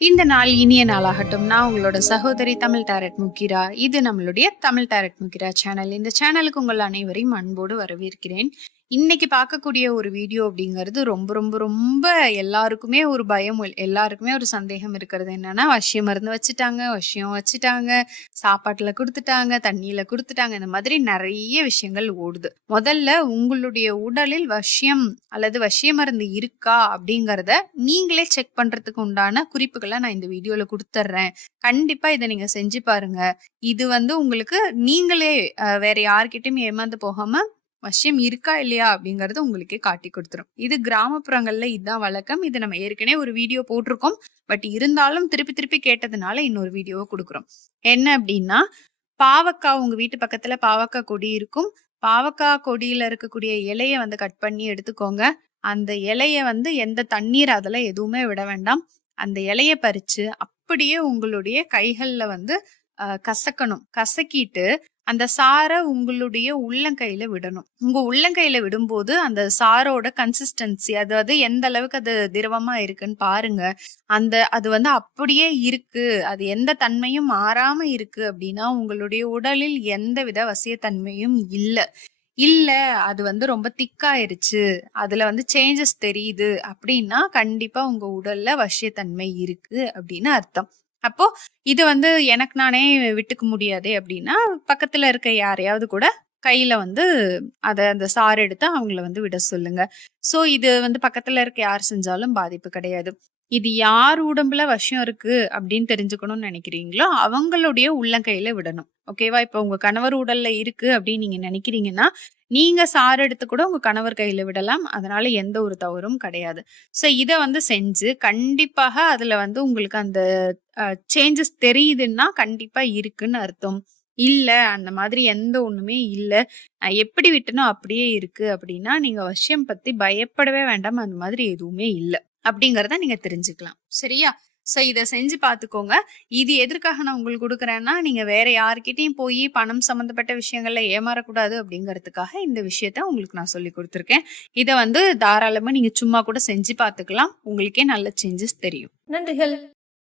இந்த நாள் இனிய நாளாகட்டும். நான் உங்களோட சகோதரி தமிழ் டேரட் முக்கிரா இது நம்மளுடைய தமிழ் டேரட் முக்கிரா சேனல் இந்த சேனலுக்கு உங்கள் அனைவரையும் அன்போடு வரவேற்கிறேன். இன்னைக்கு பார்க்கக்கூடிய ஒரு வீடியோ அப்படிங்கிறது ரொம்ப ரொம்ப ரொம்ப எல்லாருக்குமே ஒரு பயம் எல்லாருக்குமே ஒரு சந்தேகம் இருக்கிறது. என்னன்னா வசியம் மருந்து வச்சுட்டாங்க வசியம் வச்சுட்டாங்க சாப்பாட்டில் கொடுத்துட்டாங்க தண்ணியில் கொடுத்துட்டாங்க இந்த மாதிரி நிறைய விஷயங்கள் ஓடுது. முதல்ல உங்களுடைய உடலில் வசியம் அல்லது வசிய மருந்து இருக்கா அப்படிங்கிறத நீங்களே செக் பண்ணுறதுக்கு உண்டான குறிப்புகளை நான் இந்த வீடியோவில் கொடுத்துட்றேன் கண்டிப்பாக இதை நீங்கள் செஞ்சு பாருங்க. இது வந்து உங்களுக்கு நீங்களே வேற யார்கிட்டயும் ஏமாந்து போகாமல் வசியம் இருக்கா இல்லையா அப்படிங்கறது உங்களுக்கே காட்டி கொடுத்துரும். இது கிராமப்புறங்கள்ல இதுதான் வழக்கம். இது நம்ம ஏற்கனவே ஒரு வீடியோ போட்டிருக்கோம். பட் இருந்தாலும் திருப்பி திருப்பி கேட்டதுனால இன்னொரு வீடியோவை கொடுக்குறோம். என்ன அப்படின்னா பாவக்காய் உங்க வீட்டு பக்கத்துல பாவக்காய் கொடி இருக்கும். பாவக்காய் கொடியில இருக்கக்கூடிய இலைய வந்து கட் பண்ணி எடுத்துக்கோங்க. அந்த இலைய வந்து எந்த தண்ணீர் அதுல எதுவுமே விட வேண்டாம். அந்த இலைய பறிச்சு அப்படியே உங்களுடைய கைகள்ல வந்து கசக்கணும். கசக்கிட்டு அந்த சாரை உங்களுடைய உள்ளங்கையில விடணும். உங்க உள்ளங்கையில விடும்போது அந்த சாரோட கன்சிஸ்டன்சி அதாவது எந்த அளவுக்கு அது திரவமா இருக்குன்னு பாருங்க. அந்த அது வந்து அப்படியே இருக்கு. அது எந்த தன்மையும் மாறாம இருக்கு அப்படின்னா உங்களுடைய உடலில் எந்த வித வசியத்தன்மையும் இல்லை. இல்ல அது வந்து ரொம்ப திக்காயிருச்சு. அதுல வந்து சேஞ்சஸ் தெரியுது அப்படின்னா கண்டிப்பா உங்க உடல்ல வசியத்தன்மை இருக்கு அப்படின்னு அர்த்தம். அப்போ இது வந்து எனக்கு நானே விட்டுக்க முடியாதே அப்படின்னா பக்கத்துல இருக்க யாரையாவது கூட கையில வந்து அதை அந்த சாறு எடுத்து அவங்கள வந்து விட சொல்லுங்க. ஸோ இது வந்து பக்கத்துல இருக்க யார் செஞ்சாலும் பாதிப்பு கிடையாது. இது யார் உடம்புல வசியம் இருக்கு அப்படின்னு தெரிஞ்சுக்கணும்னு நினைக்கிறீங்களோ அவங்களுடைய உள்ளங்கையில விடணும். ஓகேவா? இப்போ உங்க கணவர் உடல்ல இருக்கு அப்படின்னு நீங்க நினைக்கிறீங்கன்னா நீங்க சாறு எடுத்து கூட உங்க கணவர் கையில விடலாம். அதனால எந்த ஒரு தவறும் கிடையாது. சோ இத வந்து செஞ்சு கண்டிப்பாக அதுல வந்து உங்களுக்கு அந்த சேஞ்சஸ் தெரியுதுன்னா கண்டிப்பா இருக்குன்னு அர்த்தம். இல்ல அந்த மாதிரி எந்த ஒண்ணுமே இல்ல. எப்படி விட்டனோ அப்படியே இருக்கு அப்படின்னா நீங்க விஷயம் பத்தி பயப்படவே வேண்டாம். அந்த மாதிரி எதுவுமே இல்ல. அப்படிங்கிறத நீங்க தெரிஞ்சுக்கலாம். சரியா? ஸோ இதை செஞ்சு பார்த்துக்கோங்க. இது எதற்காக நான் உங்களுக்கு கொடுக்குறேன்னா நீங்கள் வேற யார்கிட்டையும் போய் பணம் சம்மந்தப்பட்ட விஷயங்கள்ல ஏமாறக்கூடாது அப்படிங்கிறதுக்காக இந்த விஷயத்த உங்களுக்கு நான் சொல்லி கொடுத்துருக்கேன். இதை வந்து தாராளமாக நீங்கள் சும்மா கூட செஞ்சு பார்த்துக்கலாம். உங்களுக்கே நல்ல சேஞ்சஸ் தெரியும். நன்றிகள்.